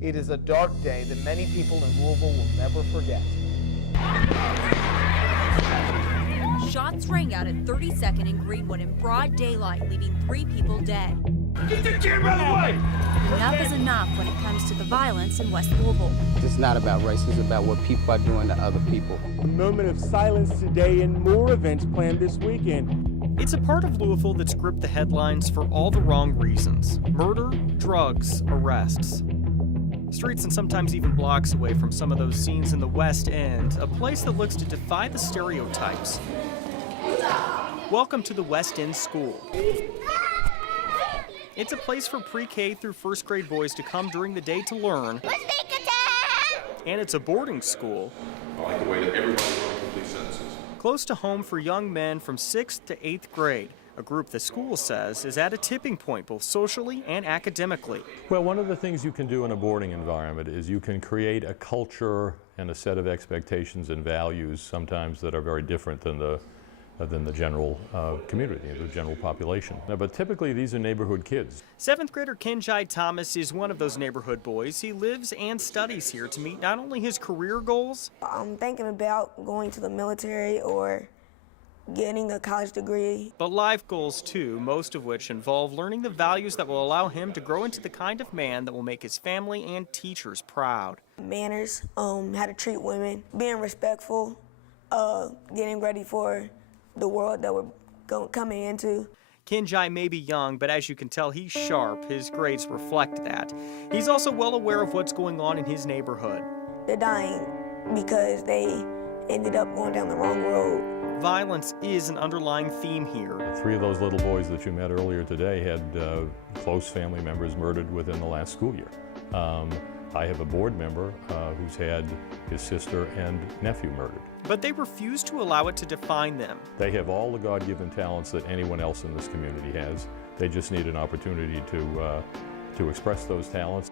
It is a dark day that many people in Louisville will never forget. Shots rang out at 32nd and Greenwood in broad daylight, leaving 3 people dead. Get the kid out of the way! Enough is enough when it comes to the violence in West Louisville. It's not about race, it's about what people are doing to other people. A moment of silence today and more events planned this weekend. It's a part of Louisville that's gripped the headlines for all the wrong reasons. Murder, drugs, arrests. Streets and sometimes even blocks away from some of those scenes in the West End, a place that looks to defy the stereotypes. Welcome to the West End School. It's a place for pre-K through first grade boys to come during the day to learn. And it's a boarding school. I like the way that everybody wrote complete sentences. Close to home for young men from 6th to 8th grade, a group the school says is at a tipping point both socially and academically. Well, one of the things you can do in a boarding environment is you can create a culture and a set of expectations and values sometimes that are very different than the general community, the general population. But typically these are neighborhood kids. 7th grader Kenjai Thomas is one of those neighborhood boys. He lives and studies here to meet not only his career goals. I'm thinking about going to the military or getting a college degree. But life goals too, most of which involve learning the values that will allow him to grow into the kind of man that will make his family and teachers proud. Manners, how to treat women, being respectful, getting ready for the world that we're coming into. Kenjai may be young, but as you can tell, he's sharp. His grades reflect that. He's also well aware of what's going on in his neighborhood. They're dying because they ended up going down the wrong road. Violence is an underlying theme here. 3 of those little boys that you met earlier today had close family members murdered within the last school year. I have a board member who's had his sister and nephew murdered. But they refuse to allow it to define them. They have all the God-given talents that anyone else in this community has. They just need an opportunity to express those talents.